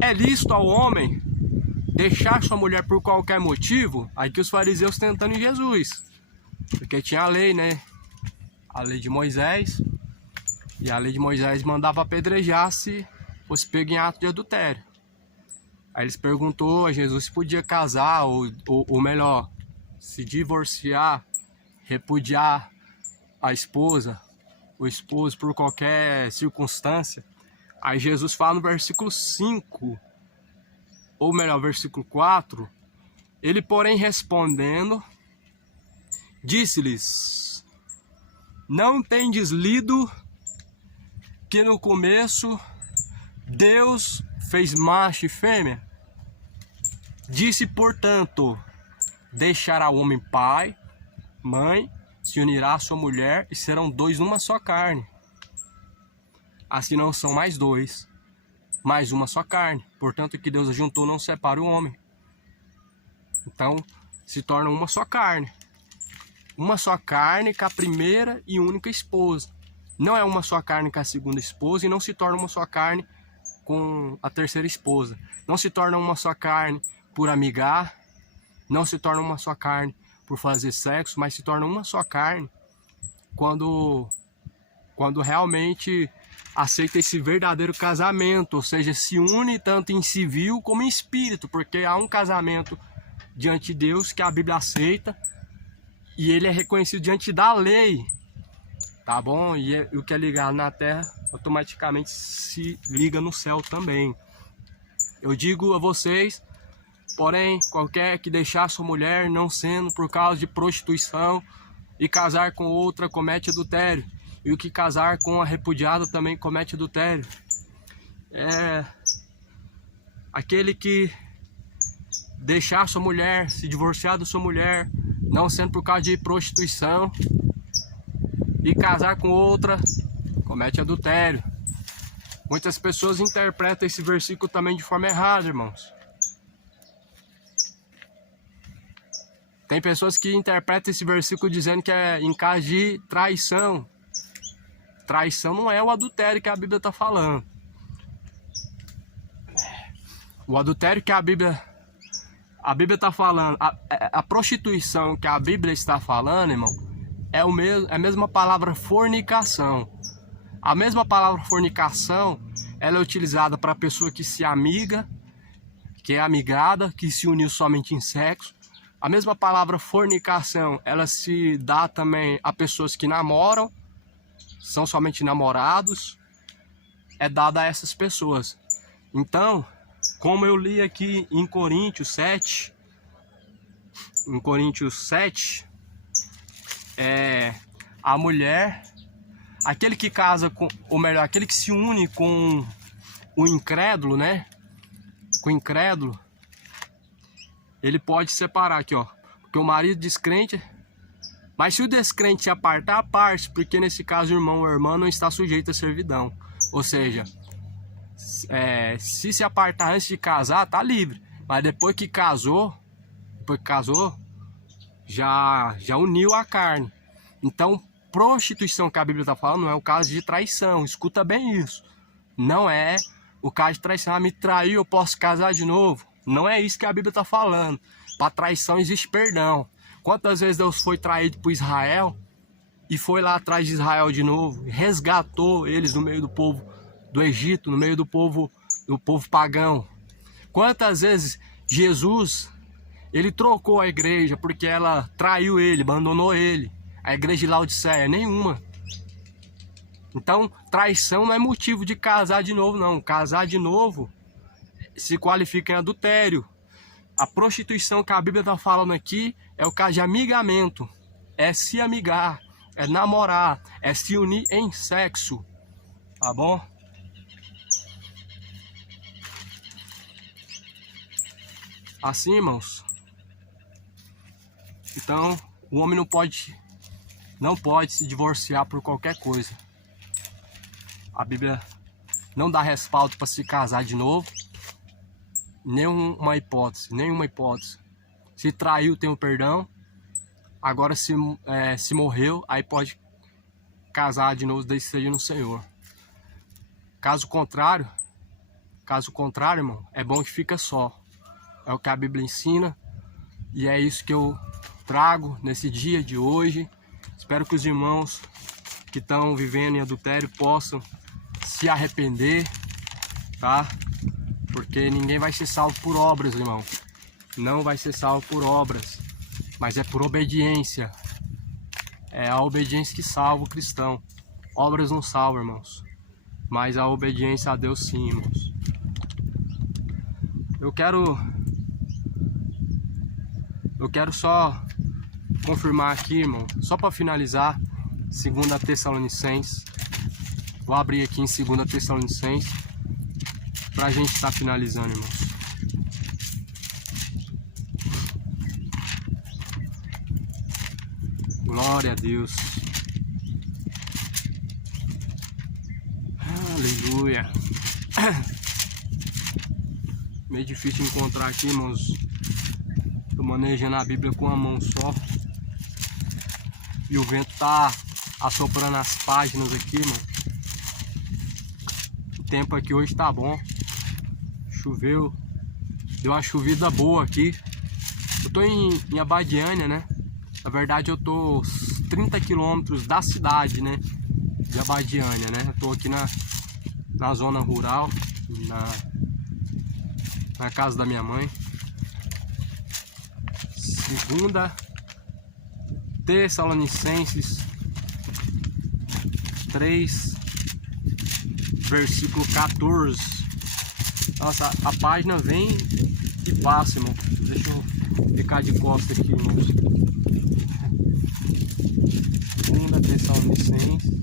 é lícito ao homem deixar sua mulher por qualquer motivo? Aí que os fariseus tentando em Jesus, porque tinha a lei, né? A lei de Moisés, e a lei de Moisés mandava apedrejar se fosse pego em ato de adultério. Aí eles perguntou a Jesus se podia casar, ou melhor, se divorciar, repudiar a esposa, o esposo por qualquer circunstância. Aí Jesus fala no versículo 5, ou melhor, versículo 4, ele porém respondendo, disse-lhes: não tendes lido que no começo Deus fez macho e fêmea? Disse, portanto, deixará o homem pai, mãe, se unirá à sua mulher e serão dois numa só carne. Assim não são mais dois, mas uma só carne. Portanto, o que Deus ajuntou não separa o homem. Então, se torna uma só carne. Uma só carne com a primeira e única esposa. Não é uma só carne com a segunda esposa e não se torna uma só carne com a terceira esposa. Não se torna uma só carne por amigar, não se torna uma só carne por fazer sexo, mas se torna uma só carne quando realmente aceita esse verdadeiro casamento, ou seja, se une tanto em civil como em espírito, porque há um casamento diante de Deus que a Bíblia aceita e ele é reconhecido diante da lei, tá bom? E o que é ligado na terra automaticamente se liga no céu também. Eu digo a vocês, porém, qualquer que deixar sua mulher, não sendo por causa de prostituição, e casar com outra, comete adultério. E o que casar com a repudiada também comete adultério. Aquele que deixar sua mulher, se divorciar da sua mulher, não sendo por causa de prostituição, e casar com outra, comete adultério. Muitas pessoas interpretam esse versículo também de forma errada, irmãos. Tem pessoas que interpretam esse versículo dizendo que é em caso de traição. Traição não é o adultério que a Bíblia está falando. O adultério que a Bíblia está falando, a prostituição que a Bíblia está falando, irmão, é a mesma palavra fornicação. A mesma palavra fornicação, ela é utilizada para a pessoa que se amiga, que é amigada, que se uniu somente em sexo. A mesma palavra fornicação, ela se dá também a pessoas que namoram, são somente namorados, é dada a essas pessoas. Então, como eu li aqui em Coríntios 7, a mulher, aquele que casa com, ou melhor, aquele que se une com o incrédulo, né? Com o incrédulo, ele pode separar aqui, ó. Porque o marido descrente, mas se o descrente se apartar, aparte, porque nesse caso o irmão ou a irmã não está sujeito à servidão. Ou seja, se apartar antes de casar, tá livre. Mas depois que casou, já uniu a carne. Então, prostituição que a Bíblia está falando não é o caso de traição. Escuta bem isso. Não é o caso de traição. Ah, me traiu, eu posso casar de novo. Não é isso que a Bíblia está falando. Para traição existe perdão. Quantas vezes Deus foi traído por Israel e foi lá atrás de Israel de novo, resgatou eles no meio do povo do Egito, no meio do povo pagão. Quantas vezes Jesus, ele trocou a igreja porque ela traiu ele, abandonou ele. A igreja de Laodiceia, nenhuma. Então, traição não é motivo de casar de novo, não. Casar de novo se qualifica em adultério. A prostituição que a Bíblia está falando aqui é o caso de amigamento. É se amigar, é namorar, é se unir em sexo. Tá bom? Assim, irmãos. Então, o homem não pode se divorciar por qualquer coisa. A Bíblia não dá respaldo para se casar de novo. Nenhuma hipótese. Se traiu, tem o perdão. Agora, se morreu, aí pode casar de novo, desde que seja no Senhor. Caso contrário, irmão, é bom que fica só. É o que a Bíblia ensina. E é isso que eu trago nesse dia de hoje. Espero que os irmãos que estão vivendo em adultério possam se arrepender, tá? Porque ninguém vai ser salvo por obras, irmão. Não vai ser salvo por obras, mas é por obediência. É a obediência que salva o cristão. Obras não salvam, irmãos, mas a obediência a Deus sim, irmãos. Eu quero só confirmar aqui, irmão, só para finalizar, 2 Tessalonicenses. Vou abrir aqui em 2 Tessalonicenses para a gente estar finalizando, irmãos. Glória a Deus. Aleluia. Meio difícil encontrar aqui, irmãos. Tô manejando a Bíblia com a mão só. E o vento tá assoprando as páginas aqui, irmão. O tempo aqui hoje tá bom. Choveu. Deu uma chovida boa aqui. Eu tô em Abadiânia, né? Na verdade eu tô 30 quilômetros da cidade, né? De Abadiânia, né? Eu tô aqui na zona rural, na casa da minha mãe. 2 Tessalonicenses 3, versículo 14. Nossa, a página vem e passa, irmão. Deixa eu ficar de costas aqui, irmãos. 2 Tessalonicenses.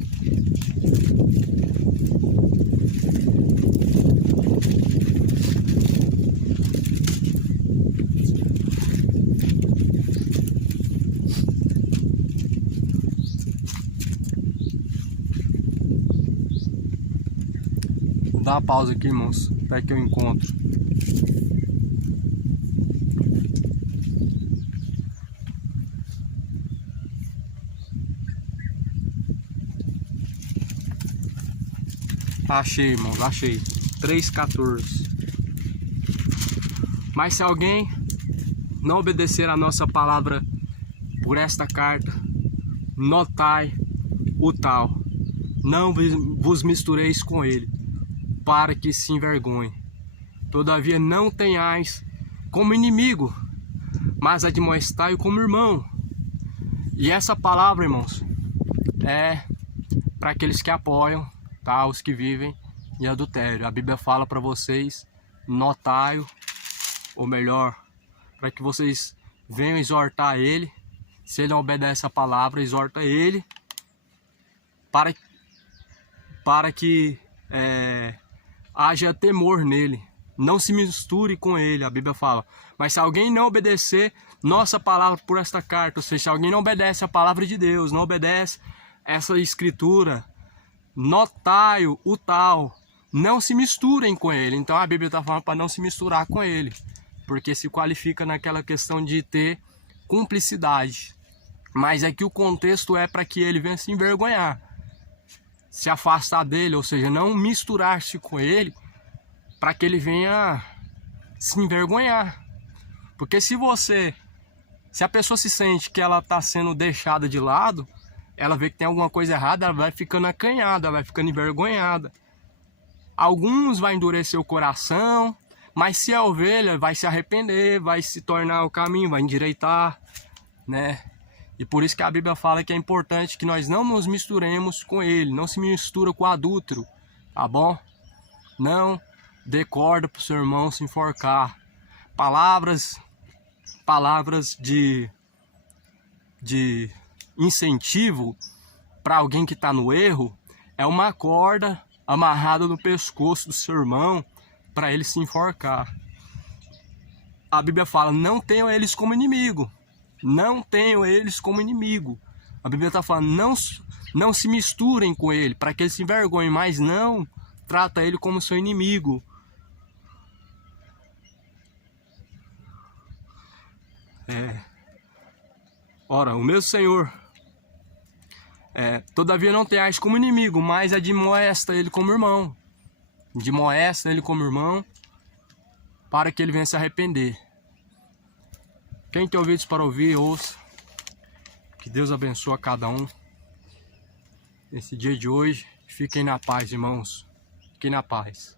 Vou dar uma pausa aqui, irmãos, até que eu encontro. Achei, irmãos, achei. 3,14. Mas se alguém não obedecer a nossa palavra por esta carta, notai o tal. Não vos mistureis com ele, para que se envergonhe. Todavia não tenhais como inimigo, mas admoestai-o como irmão. E essa palavra, irmãos, é para aqueles que apoiam, tá? Os que vivem em adultério. A Bíblia fala para vocês, notai-o, ou melhor, para que vocês venham exortar ele. Se ele não obedece a palavra, exorta ele para que haja temor nele. Não se misture com ele, a Bíblia fala. Mas se alguém não obedecer nossa palavra por esta carta, ou seja, se alguém não obedece a palavra de Deus, não obedece essa escritura, notai-o, o tal, não se misturem com ele. Então a Bíblia está falando para não se misturar com ele, porque se qualifica naquela questão de ter cumplicidade. Mas aqui o contexto é para que ele venha se envergonhar, se afastar dele, ou seja, não misturar-se com ele, para que ele venha se envergonhar. Porque se a pessoa se sente que ela está sendo deixada de lado, ela vê que tem alguma coisa errada, ela vai ficando acanhada, ela vai ficando envergonhada. Alguns vai endurecer o coração, mas se a ovelha vai se arrepender, vai se tornar o caminho, vai endireitar, né? E por isso que a Bíblia fala que é importante que nós não nos misturemos com ele, não se mistura com o adúltero, tá bom? Não dê corda para o seu irmão se enforcar. Palavras de incentivo para alguém que está no erro é uma corda amarrada no pescoço do seu irmão para ele se enforcar. A Bíblia fala, não tenham eles como inimigo. Não tenham eles como inimigo. A Bíblia está falando, não se misturem com ele, para que ele se envergonhe, mas não trata ele como seu inimigo. Ora, o mesmo Senhor, todavia não tenhais como inimigo, mas admoesta ele como irmão. Admoesta ele como irmão, para que ele venha se arrepender. Quem tem ouvidos para ouvir, ouça. Que Deus abençoe a cada um nesse dia de hoje. Fiquem na paz, irmãos. Fiquem na paz.